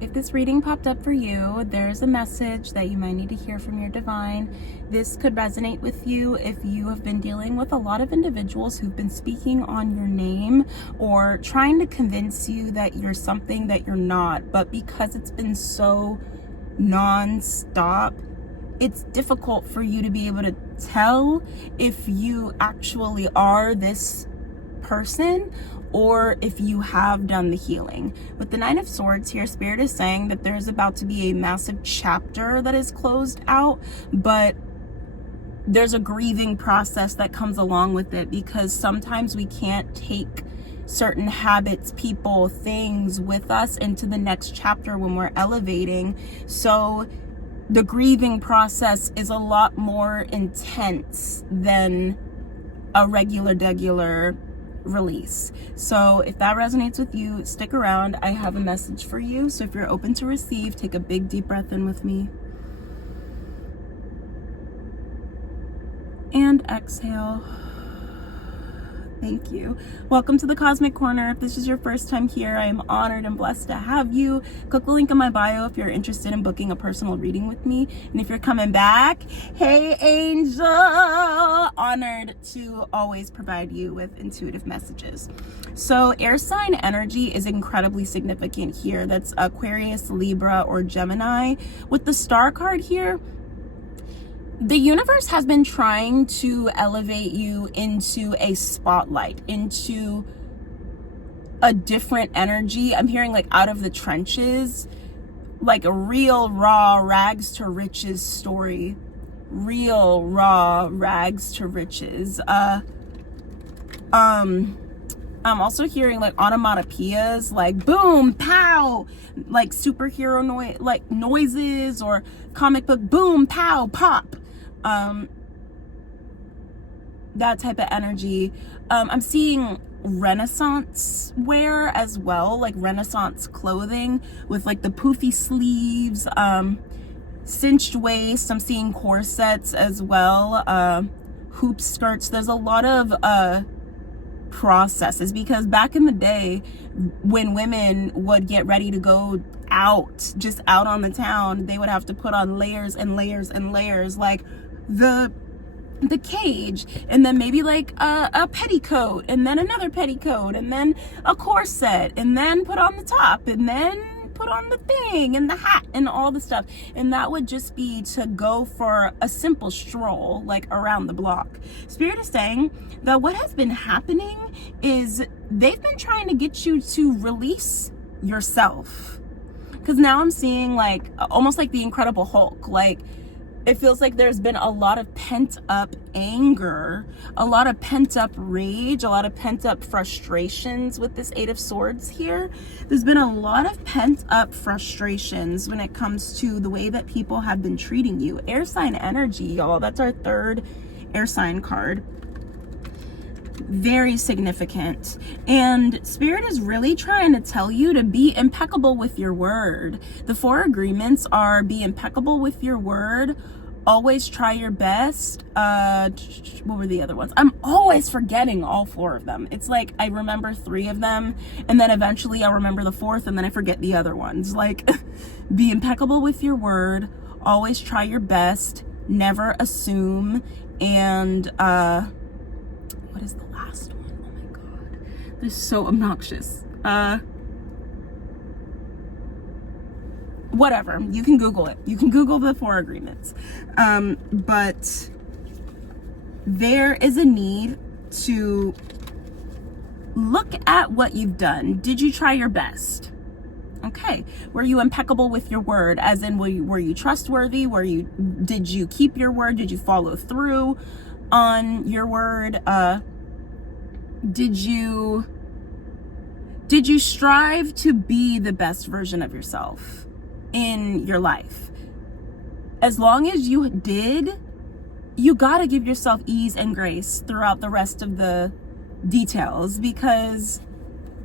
If this reading popped up for you, there's a message that you might need to hear from your divine. This could resonate with you if you have been dealing with a lot of individuals who've been speaking on your name or trying to convince you that you're something that you're not. But because it's been so non-stop, it's difficult for you to be able to tell if you actually are this person or if you have done the healing. With the Nine of Swords here, Spirit is saying that there's about to be a massive chapter that is closed out, but there's a grieving process that comes along with it, because sometimes we can't take certain habits, people, things with us into the next chapter when we're elevating. So the grieving process is a lot more intense than a regular release. So if that resonates with you, stick around. I have a message for you. So if you're open to receive, take a big deep breath in with me. And exhale. Thank you. Welcome to the Cosmic Corner. If this is your first time here, I am honored and blessed to have you. Click the link in my bio if you're interested in booking a personal reading with me. And if you're coming back, hey angel, honored to always provide you with intuitive messages. So air sign energy is incredibly significant here. That's Aquarius, Libra, or Gemini. With the star card here, the universe has been trying to elevate you into a spotlight, into a different energy. I'm hearing like out of the trenches, like a real raw rags to riches story. Real raw rags to riches. I'm also hearing like onomatopoeias, like boom, pow, like superhero noise, like noises, or comic book boom, pow, pop. That type of energy. I'm seeing Renaissance wear as well, like Renaissance clothing with like the poofy sleeves, cinched waist. I'm seeing corsets as well, hoop skirts. There's a lot of processes, because back in the day when women would get ready to go out, just out on the town, they would have to put on layers and layers and layers, like the cage, and then maybe like a petticoat, and then another petticoat, and then a corset, and then put on the top, and then put on the thing and the hat and all the stuff. And that would just be to go for a simple stroll like around the block. Spirit is saying that what has been happening is they've been trying to get you to release yourself, because now I'm seeing like almost like the Incredible Hulk. Like it feels like there's been a lot of pent up anger, a lot of pent up rage, a lot of pent up frustrations with this Eight of Swords here. There's been a lot of pent up frustrations when it comes to the way that people have been treating you. Air sign energy, y'all. That's our third air sign card. Very significant. And Spirit is really trying to tell you to be impeccable with your word. The 4 agreements are: be impeccable with your word, always try your best. What were the other ones? I'm always forgetting all 4 of them. It's like I remember 3 of them, and then eventually I'll remember the 4th, and then I forget the other ones. Like be impeccable with your word, always try your best, never assume, and what is the last one? Oh my god, this is so obnoxious. Whatever, you can Google it. You can Google the 4 agreements. But there is a need to look at what you've done. Did you try your best? Okay. Were you impeccable with your word? As in, were you trustworthy? Did you keep your word? Did you follow through on your word? Did you strive to be the best version of yourself in your life? As long as you did, you got to give yourself ease and grace throughout the rest of the details, because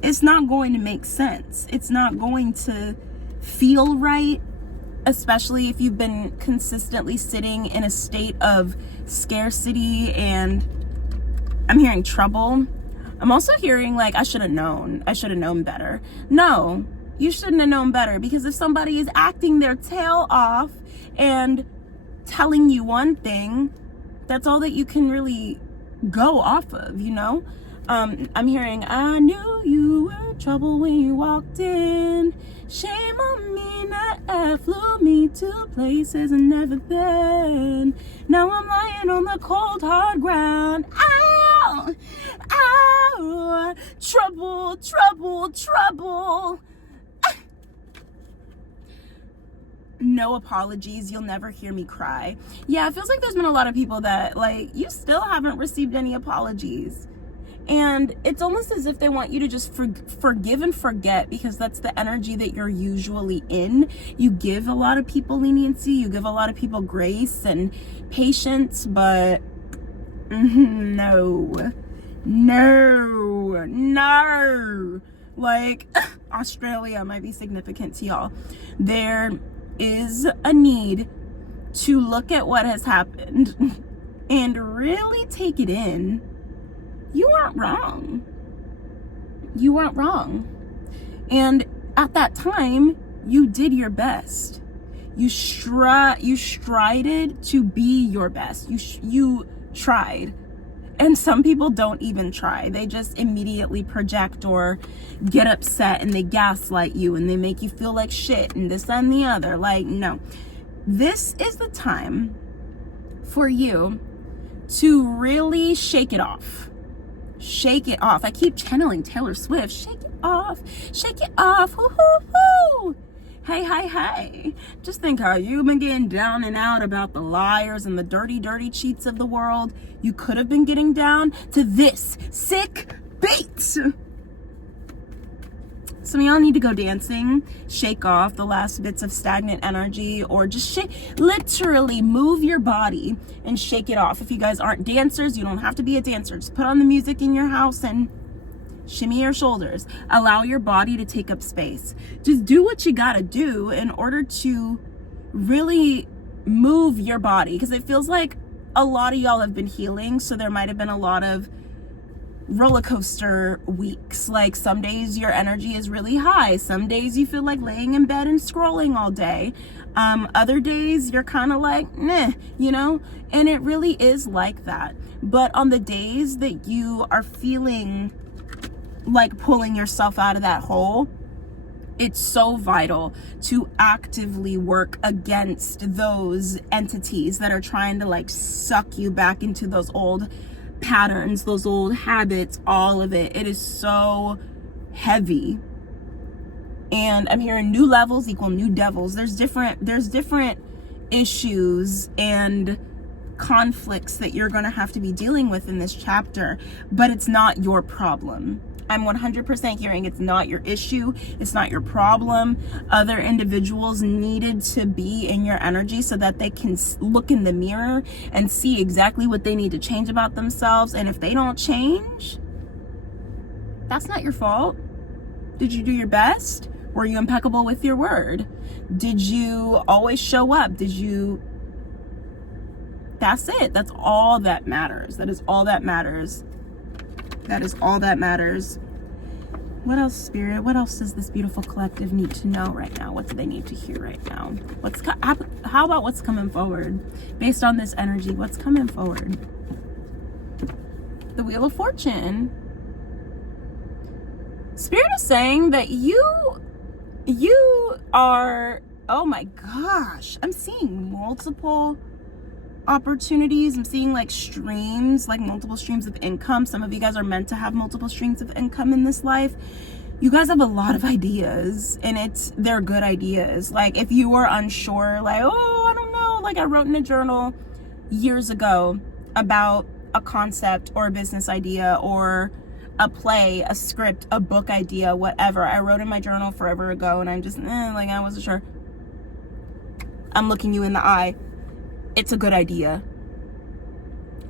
it's not going to make sense. It's not going to feel right, especially if you've been consistently sitting in a state of scarcity. And I'm hearing trouble. I'm also hearing like, I should have known better. No, You shouldn't have known better, because if somebody is acting their tail off and telling you one thing, that's all that you can really go off of, you know? I'm hearing, I knew you were trouble when you walked in. Shame on me, that air flew me to places I've never been. Now I'm lying on the cold, hard ground. Ow! Ow! Trouble, trouble, trouble. No apologies. You'll never hear me cry. Yeah, it feels like there's been a lot of people that, like, you still haven't received any apologies. And it's almost as if they want you to just forgive and forget, because that's the energy that you're usually in. You give a lot of people leniency, you give a lot of people grace and patience, but no. Like, Australia might be significant to y'all. There is a need to look at what has happened and really take it in. You weren't wrong. You weren't wrong. And at that time, you did your best. You strided to be your best. You tried. And some people don't even try. They just immediately project or get upset, and they gaslight you, and they make you feel like shit and this and the other. Like, no. This is the time for you to really shake it off. Shake it off. I keep channeling Taylor Swift. Shake it off. Shake it off. Hoo, hoo, hoo. Hey, hey, hey. Just think how you've been getting down and out about the liars and the dirty, dirty cheats of the world. You could have been getting down to this sick beat. Some of y'all need to go dancing, shake off the last bits of stagnant energy, or just literally move your body and shake it off. If you guys aren't dancers, you don't have to be a dancer. Just put on the music in your house and shimmy your shoulders. Allow your body to take up space. Just do what you gotta do in order to really move your body, because it feels like a lot of y'all have been healing, so there might have been a lot of roller coaster weeks. Like, some days your energy is really high, some days you feel like laying in bed and scrolling all day, other days you're kind of like meh, you know, and it really is like that. But on the days that you are feeling like pulling yourself out of that hole, it's so vital to actively work against those entities that are trying to like suck you back into those old patterns, those old habits, all of it. It is so heavy. And I'm hearing new levels equal new devils. There's different issues and conflicts that you're going to have to be dealing with in this chapter, but it's not your problem. I'm 100% hearing it's not your issue. It's not your problem. Other individuals needed to be in your energy so that they can look in the mirror and see exactly what they need to change about themselves. And if they don't change, that's not your fault. Did you do your best? Were you impeccable with your word? Did you always show up? That's it. That's all that matters. That is all that matters. That is all that matters. What else, Spirit? What else does this beautiful collective need to know right now? What do they need to hear right now? How about what's coming forward? Based on this energy, what's coming forward? The Wheel of Fortune. Spirit is saying that you are, oh my gosh, I'm seeing multiple opportunities. I'm seeing like streams, like multiple streams of income. Some of you guys are meant to have multiple streams of income in this life. You guys have a lot of ideas, and they're good ideas. Like, if you were unsure, like, oh, I don't know, like I wrote in a journal years ago about a concept or a business idea or a play, a script, a book idea, whatever. I wrote in my journal forever ago, and I'm just like, I wasn't sure. I'm looking you in the eye. It's a good idea.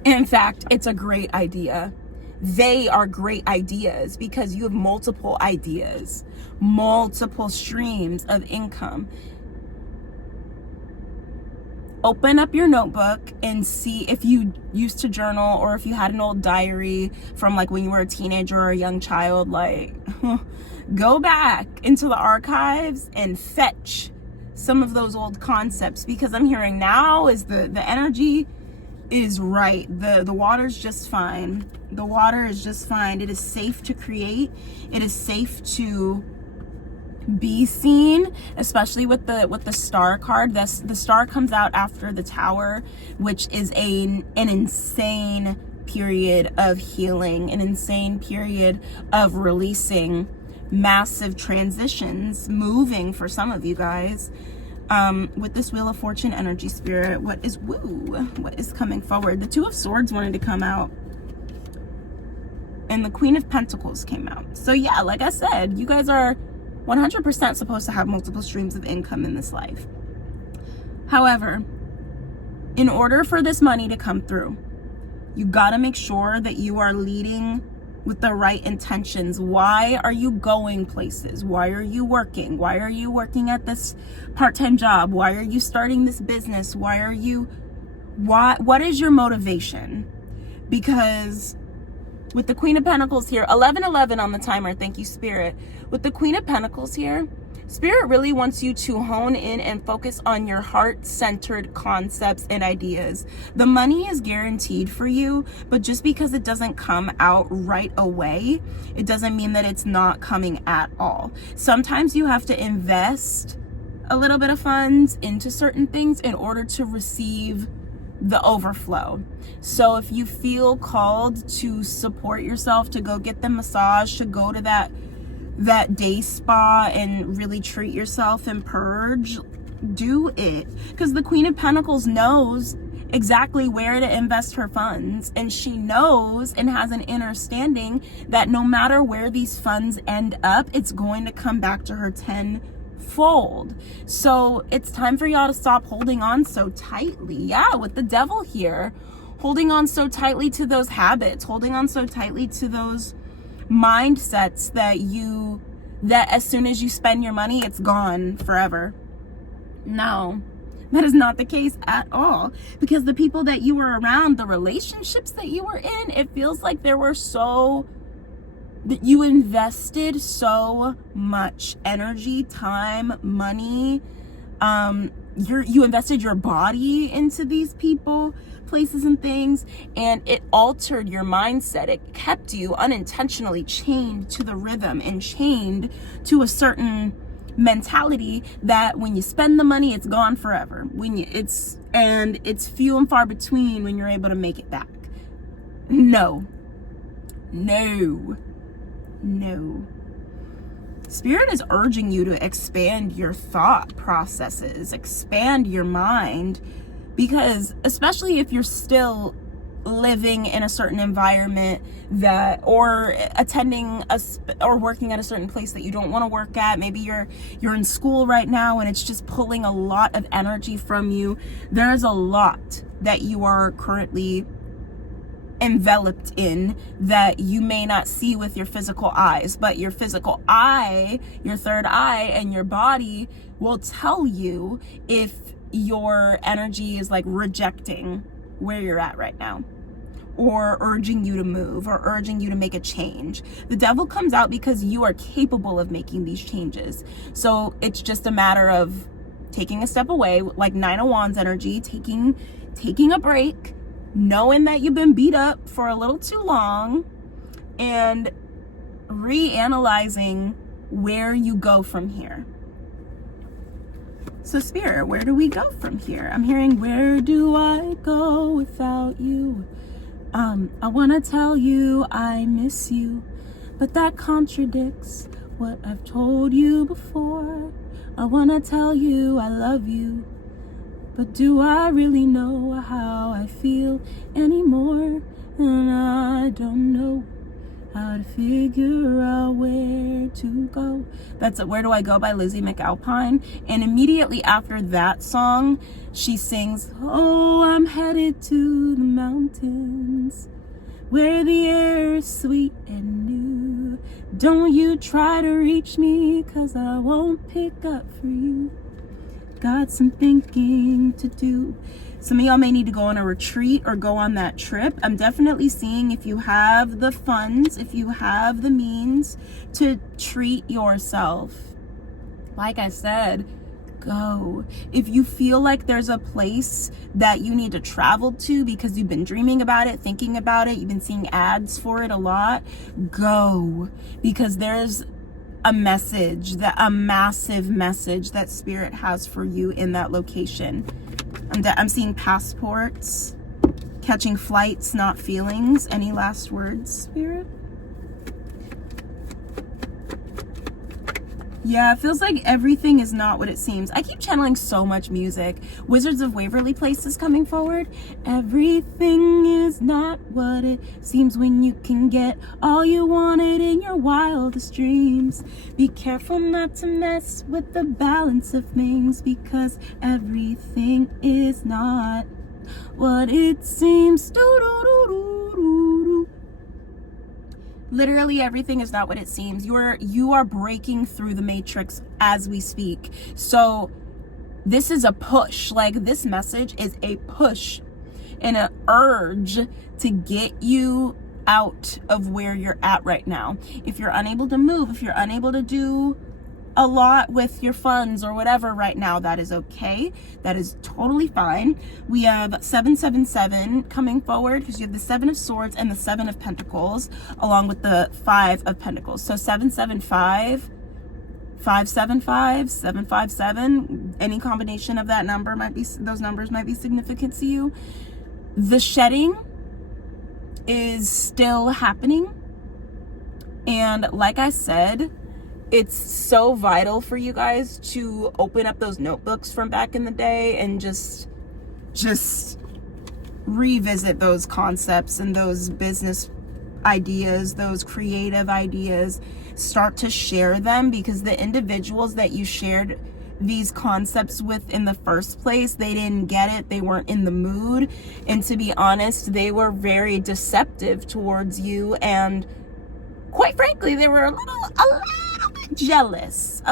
In fact, it's a great idea. They are great ideas because you have multiple ideas, multiple streams of income. Open up your notebook and see if you used to journal, or if you had an old diary from like when you were a teenager or a young child. Like, Go back into the archives and fetch some of those old concepts, because I'm hearing now is the energy is right. The water's just fine. The water is just fine. It is safe to create. It is safe to be seen, especially with the star card. The star comes out after the Tower, which is an insane period of healing, an insane period of releasing, massive transitions, moving for some of you guys. With this Wheel of Fortune energy, Spirit, what is coming forward? The Two of Swords wanted to come out, and the Queen of Pentacles came out. So yeah, like I said, you guys are 100% supposed to have multiple streams of income in this life. However, in order for this money to come through, you got to make sure that you are leading with the right intentions. Why are you going places? Why are you working? Why are you working at this part-time job? Why are you starting this business? What is your motivation? Because with the Queen of Pentacles here, 1111 on the timer, thank you, Spirit. With the Queen of Pentacles here, Spirit really wants you to hone in and focus on your heart-centered concepts and ideas. The money is guaranteed for you, but just because it doesn't come out right away, it doesn't mean that it's not coming at all. Sometimes you have to invest a little bit of funds into certain things in order to receive the overflow. So if you feel called to support yourself, to go get the massage, to go to that day spa and really treat yourself and purge, do it. Because the Queen of Pentacles knows exactly where to invest her funds, and she knows and has an understanding that no matter where these funds end up, it's going to come back to her tenfold. So it's time for y'all to stop holding on so tightly. Yeah, with the Devil here, holding on so tightly to those habits, holding on so tightly to those mindsets that as soon as you spend your money, it's gone forever. No, that is not the case at all. Because the people that you were around, the relationships that you were in, it feels like that you invested so much energy, time, money. You invested your body into these people, places, and things, and it altered your mindset. It kept you unintentionally chained to the rhythm and chained to a certain mentality that when you spend the money, it's gone forever. It's few and far between when you're able to make it back. No. Spirit is urging you to expand your thought processes, expand your mind, because especially if you're still living in a certain environment or attending or working at a certain place that you don't want to work at, maybe you're in school right now and it's just pulling a lot of energy from you. There's a lot that you are currently enveloped in that you may not see with your physical eyes, but your physical eye, your third eye, and your body will tell you if your energy is like rejecting where you're at right now, or urging you to move, or urging you to make a change. The Devil comes out because you are capable of making these changes. So it's just a matter of taking a step away, like Nine of Wands energy, taking a break, knowing that you've been beat up for a little too long, and reanalyzing where you go from here. So Spirit, where do we go from here? I'm hearing, where do I go without you? I want to tell you I miss you, but that contradicts what I've told you before. I want to tell you I love you, but do I really know how I feel anymore? And I don't know how to figure out where to go. That's Where Do I Go by Lizzie McAlpine. And immediately after that song, she sings, oh, I'm headed to the mountains where the air is sweet and new. Don't you try to reach me, 'cause I won't pick up for you. got some thinking to do. Some of y'all may need to go on a retreat or go on that trip. I'm definitely seeing if you have the funds, if you have the means to treat yourself. Like I said, go. If you feel like there's a place that you need to travel to because you've been dreaming about it, thinking about it, you've been seeing ads for it a lot, go. Because there's a message, a massive message that Spirit has for you in that location. I'm seeing passports, catching flights, not feelings. Any last words, Spirit? Yeah, it feels like everything is not what it seems. I keep channeling so much music. Wizards of Waverly Place is coming forward. Everything is not what it seems when you can get all you wanted in your wildest dreams. Be careful not to mess with the balance of things, because everything is not what it seems. Literally everything is not what it seems. You are breaking through the matrix as we speak. So this is a push. Like, this message is a push and an urge to get you out of where you're at right now. If you're unable to move, if you're unable to do a lot with your funds or whatever right now, that is okay. That is totally fine. We have 777 coming forward, because you have the 7 of Swords and the 7 of Pentacles along with the 5 of Pentacles. So 775, 575, 757, any combination of that number might be, those numbers might be significant to you. The shedding is still happening. And like I said, it's so vital for you guys to open up those notebooks from back in the day and just revisit those concepts and those business ideas, those creative ideas. Start to share them, because the individuals that you shared these concepts with in the first place, they didn't get it. They weren't in the mood. And to be honest, they were very deceptive towards you. And quite frankly, they were a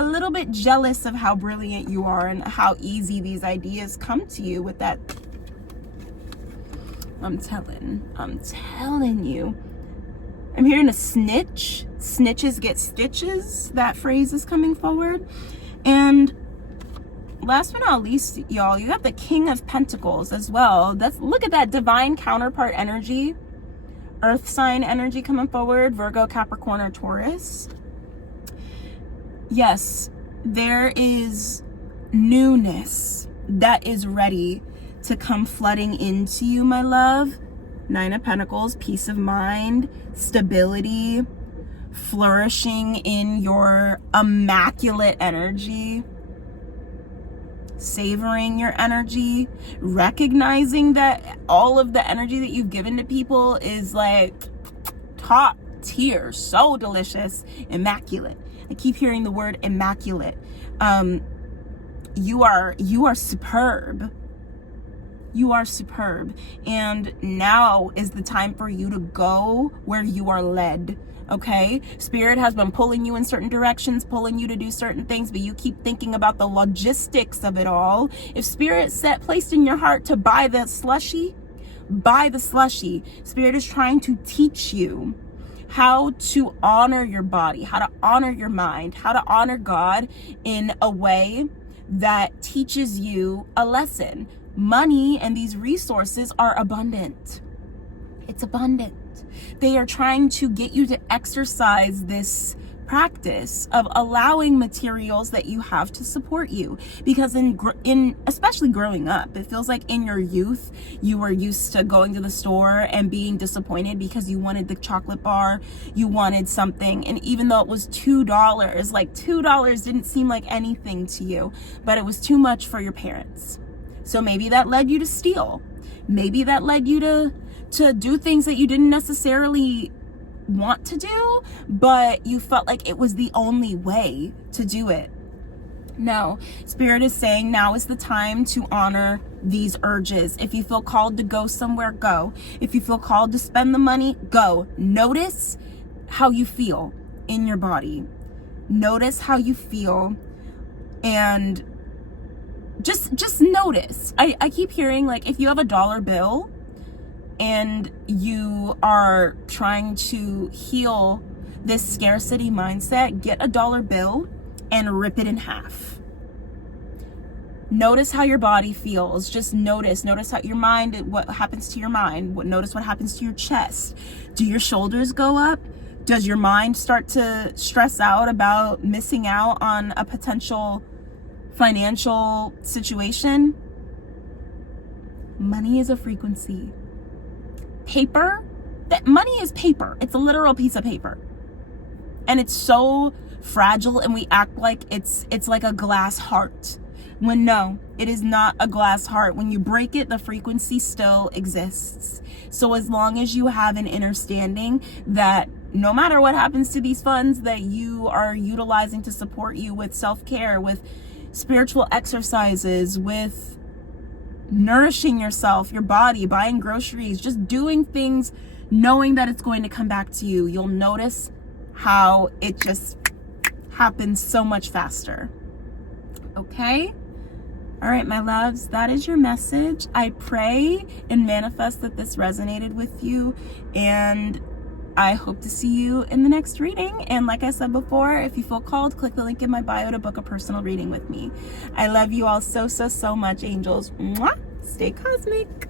little bit jealous of how brilliant you are and how easy these ideas come to you with that. I'm telling you. I'm hearing a snitch. Snitches get stitches. That phrase is coming forward. And last but not least, y'all, you have the King of Pentacles as well. Look at that divine counterpart energy. Earth sign energy coming forward. Virgo, Capricorn, or Taurus. Yes, there is newness that is ready to come flooding into you, my love. 9 of Pentacles, peace of mind, stability, flourishing in your immaculate energy, savoring your energy, recognizing that all of the energy that you've given to people is like top tier, so delicious, immaculate. I keep hearing the word immaculate. You are superb. You are superb. And now is the time for you to go where you are led. Okay? Spirit has been pulling you in certain directions, pulling you to do certain things, but you keep thinking about the logistics of it all. If Spirit placed in your heart to buy the slushy, buy the slushy. Spirit is trying to teach you how to honor your body, how to honor your mind, how to honor God in a way that teaches you a lesson. Money and these resources are abundant. It's abundant. They are trying to get you to exercise this practice of allowing materials that you have to support you, because in especially growing up, it feels like in your youth you were used to going to the store and being disappointed because you wanted the chocolate bar, you wanted something, and even though it was $2, like $2 didn't seem like anything to you, but it was too much for your parents. So maybe that led you to steal. Maybe that led you to do things that you didn't necessarily want to do, but you felt like it was the only way to do it. No, Spirit is saying now is the time to honor these urges. If you feel called to go somewhere, go. If you feel called to spend the money, go. Notice how you feel in your body. Notice how you feel, and just notice. I keep hearing, like, if you have a dollar bill and you are trying to heal this scarcity mindset, get a dollar bill and rip it in half. Notice how your body feels. Just notice how your mind, what happens to your mind. Notice what happens to your chest. Do your shoulders go up? Does your mind start to stress out about missing out on a potential financial situation? Money is a frequency. Paper, that money is paper. It's a literal piece of paper. And it's so fragile, and we act like it's like a glass heart. When no, it is not a glass heart. When you break it, the frequency still exists. So as long as you have an understanding that no matter what happens to these funds that you are utilizing to support you with self-care, with spiritual exercises, with nourishing yourself, your body, buying groceries, just doing things, knowing that it's going to come back to you, you'll notice how it just happens so much faster. Okay? All right, my loves, that is your message. I pray and manifest that this resonated with you, and I hope to see you in the next reading. And like I said before, if you feel called, click the link in my bio to book a personal reading with me. I love you all so, so, so much, angels. Mwah! Stay cosmic.